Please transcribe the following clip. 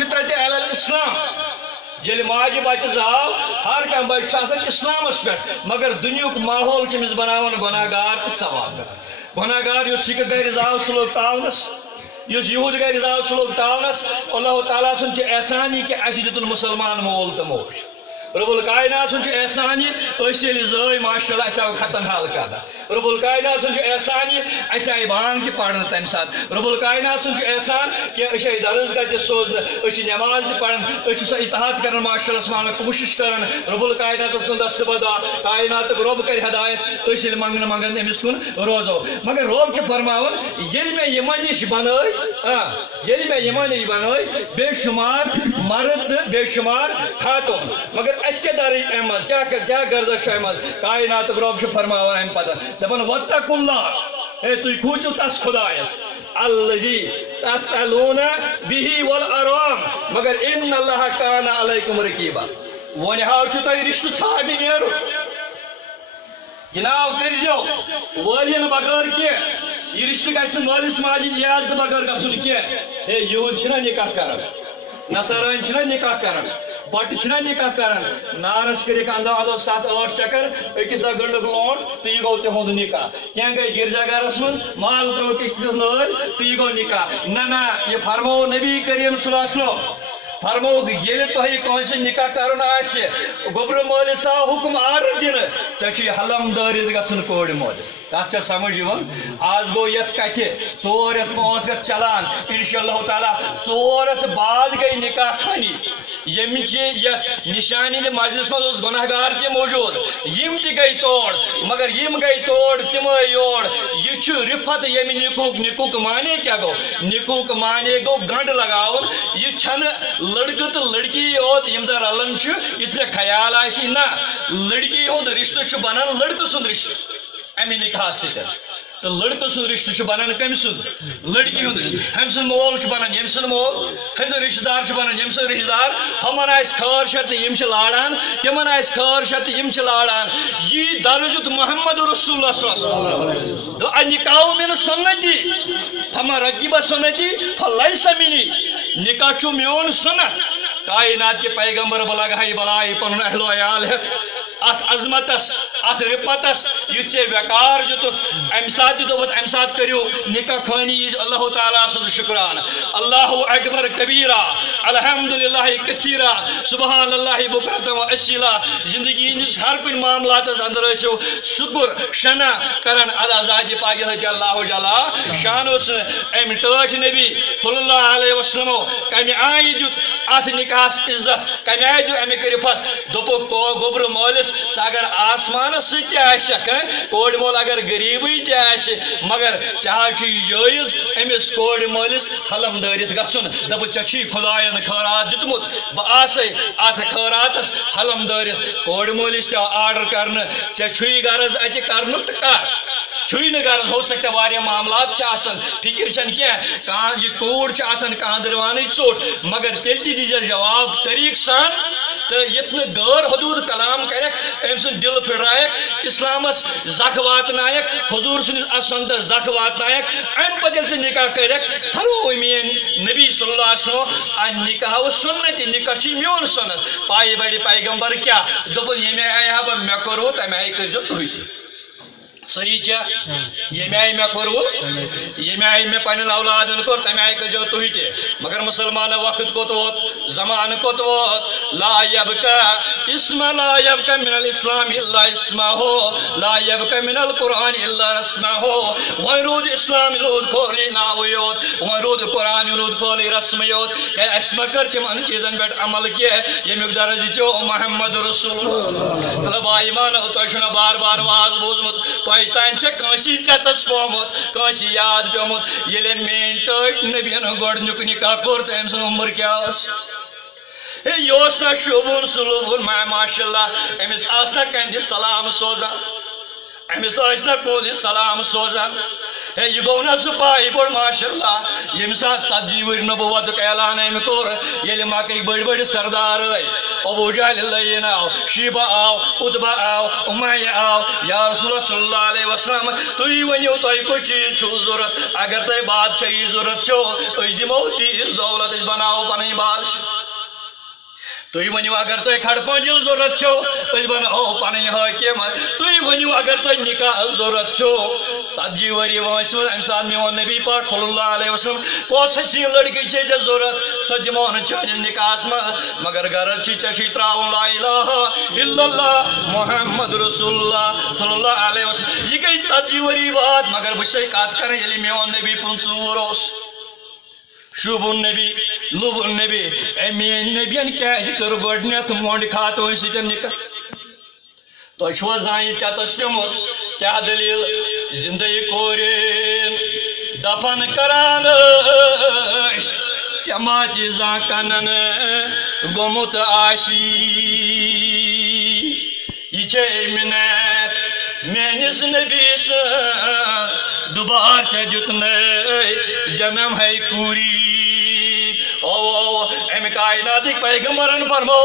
الفطرة على الإسلام یل ماجہ بچہ زاو ہر کم بچہ اسلامس پہ مگر دنیک ماحول چمس بناون گناہگار تو ثواب گناہگار اس سکھ گر زاو سہ لوگ تاونس اس یہود گر زاو سہ لوگ تاونس اللہ تعالیٰ سن احسانی کہ اس دتن مسلمان مول تو موج رب الکائنات سن احسانی اس زی ماشاء اللہ اس آو ختم حال کرنا رب الکائنات سن احسانی اس آئی بانگ تہ پڑھنا تمہ سات رب الکائنات سن احسان کہ اس آئی درس گاہ تہ سوزن اس نماز تہ پڑھن اس سہ اطاعت کرن ماشاء اللہ سبحانہ کوشش کرن رب الکائنات کن دست بدا کائنات رب کر ہدایت اس منگن منگن امس کن روزو مگر رب چھ فرماون یل میں یمن نش بنائی یل میں یمن نش بنائی بے شمار مرد بے شمار خاتون مگر اس کے داری احمد کیا گردش احمد کائنات رب چھ فرماون ام پتہ دپن واتقوا اللہ اے تو کھوچو تس خدایس الذی تسألون به والارام مگر ان اللہ کان علیکم رقیبا ون ہاو چھ تہ رشتہ ژھانڈنہ نیرو جناب کرزو والین بغیر کی یہ رشتہ گژھِ مٲلِس ماجہِ اجازت بغیر گژھُن کینٛہہ ہے یہود چھنا نکاح کران نصرٲنۍ چھنا نکاح کران بٹ چھنا نکاح کران نارس کرک اندو اندو 7-8 چکر اکس گنڈک لونڈ تو یہ گو تہد نکاح کی گئی گرجا گرس من مال تروک اکس نر تو یہ گو نکاح نہ یہ فرمو نبی کریم صلی اللہ علیہ وسلم فرمو یل تہ کنس نکاح کرن آسہ گوبر مولس آو حکم آرڈر دن ژے حلم دٲرِتھ گژھُن کورِ مولس تتھ چھا سمجھ یوان آز گو یتھ کتھ 4 رٮ۪تھ 5 رٮ۪تھ چلان انشاء اللہ تعالیٰ 4 رٮ۪تھ بعد گئی نکاح خانی یم یتھ نشانی مجلس مز گناہگار تہ موجود یم تہ گئی توڑ مگر یم گئی توڑ تم یور یہ رفت یم نکوک معنی کیا گو نکوک معنی گو گنڈ لگاون یہ چھن لڑکہ تو لڑکی یوت یم زن رلان یہ ژے خیال آسی نا لڑکی ہند رشتہ بنان لڑکہ سند رشتہ امہ نکاح سۭتۍ تو لڑکہ سند رشتہ بنان کم سند لڑکی ہند رشتہ ہم سند مول بنان یم سند مول ہم سند رشتہ دار بنان یم سند رشتہ دار ہمن آس خیر شرط یم لاران تمن آس خیر شرط یم لاران یہ درجت محمد رسول اللہ صلی اللہ علیہ وسلم النکاح من سنتی فمن رغب سنتی فلیس منی نکاح چھ میون سنت کائنات کے پیغمبر بلگائی بلائی پن اہل و عیال ہتھ ات عظمتس ات رپتس یہ وقار دتھ ام سات دپت ام سات کرو نکاح خانی اللہ تعالیٰ سن شکران اللہ اکبر کبیرہ الحمدللہ کثیرہ سبحان اللہ بکرۃ و اصیلا زندگی ہندس ہر کن معاملات اندر ٲسِو شکر شنا کران ادا ذات پاک اللہ جل شان ام ٹاٹھ نبی صلی اللہ علیہ وسلم کمہ آئی دیت ات نکاحس عزت کمہ آئی دیت امیک رفت دپک گوبر مولس اگر آسمان ستھ کور مول اگر غریبی تہ مگر ژے جائز امس کور مولس حلم دٲرِتھ گژھُن دپ ژے خداین خیرات دیُتمُت بہ آسے ات خیراتس حلم دٲرِتھ کور مولس تہ آرڈر کرنہ ژے غرض اتہ کرنُک تہ کر چھوئی نہ غرض ہو سکتا واریاہ معاملات فکر چھن کیا یہ کوڑ کاندروانی ژوٹ مگر تیل تہ دیزِ جواب طریق سان تو یتن غیر حدود کلام کرک ام سن دل پھرائک اسلامس زخ واتنائک حضور سن سنت زخ واتنائک ام پتہ سے نکاح کرک فرمو مین نبی صلی اللہ علیہ وسلم نکاح و سنت نکاح چھ میون سنت پائی بڑی پیغمبر کیا دپن یمہ آیا بہ مے کرو تمہ آئی کرزو تُہۍ تہِ صحیح کیا یمہ آئی مے کرو یمہ آئی مے پنن اولادن کور تمہ آئی کرزو تُہۍ تہِ مگر مسلمان وقت کوت ووت زمان کوت ووت لا يبقى اسم لا يبقى من الاسلام الا اسمه لا يبقى من القران الا رسمه ويرود اسلام يرود كل ناويوت ويرود قران يرود كل رسميوت کہ اسم کر تم ان چیزن پہ عمل کیا یمیک درجہ چو محمد رسول اللہ طلب ایمان تو چھنا بار بار واز بوزمت تو تان چھ کانسی چتس پومت کانسی یاد پیومت یلے مین ٹٹ نبیان گڈنیک نکاح کور تم سن عمر کیا اس یہ نا شوبون سلوبون ماشاء اللہ امس آسنا کندس سلام سوزان امس آسنا کودس سلام سوزان ہے یہ گو نا سہ پائی بڑ ماشاءاللہ یم سات 40 ور نبوت اعلان ام کور یل مکہ بڑ بڑ سردار آئی ابو جہل لین آو شیبہ آو اتبہ آو امیہ آو یا رسول اللہ صلی اللہ علیہ وسلم تُہۍ ؤنِو تۄہہِ کُس چیٖز چھُو ضروٗرت اگر تۄہہِ بادشاہی ضروٗرت چھو أسۍ دِمو تیٖژ دولت أسۍ بناوو پنٕنۍ بادشاہ تُہۍ ؤنِو اگر تۄہہِ کھڑ پٲنٛجِل ضروٗرت چھو أسۍ بناوو پنٕنۍ حٲکِم تُہۍ ؤنِو اگر تۄہہِ نکاح ضروٗرت چھو 40 ؤری وٲنٛسہِ منٛز اَمہِ ساتہٕ میون نبی پاک صلی اللہ علیہ وسلم کۄس حسیٖن لڑکی چھے ژےٚ ضروٗرت سۄ دِمو نہٕ چٲنِس نکاحس منٛز مگر غرض چھُے ژےٚ چھُے ترٛاوُن لا الہ الا اللہ محمد رسول اللہ صلی اللہ علیہ وسلم یہ گٔے 40 ؤری بعد مگر بہٕ چھسے کتھ کران ییٚلہِ میون نبی 15 وُہُر اوس شوٗب النبی لُب النبی اے میٲنۍ نبین کیازِ کٔر گۄڈٕنیتھ مۄنڈ خاتوٗنۍ سۭتۍ نکاح تۄہہِ چھُوا زانٛہہ چتس پیوٚمُت کیٛاہ دٔلیٖل زندگی کورٮ۪ن دفن کران ٲسۍ ژےٚ ما تہِ زانٛہہ کنن گوٚمُت آسی یہ چھے مِنت میٲنِس نبی سٕنٛز دُبار ژےٚ دیُتنَے جنم ہے کوٗری او امہِ کائناتٕکۍ پیغمبرن فرمو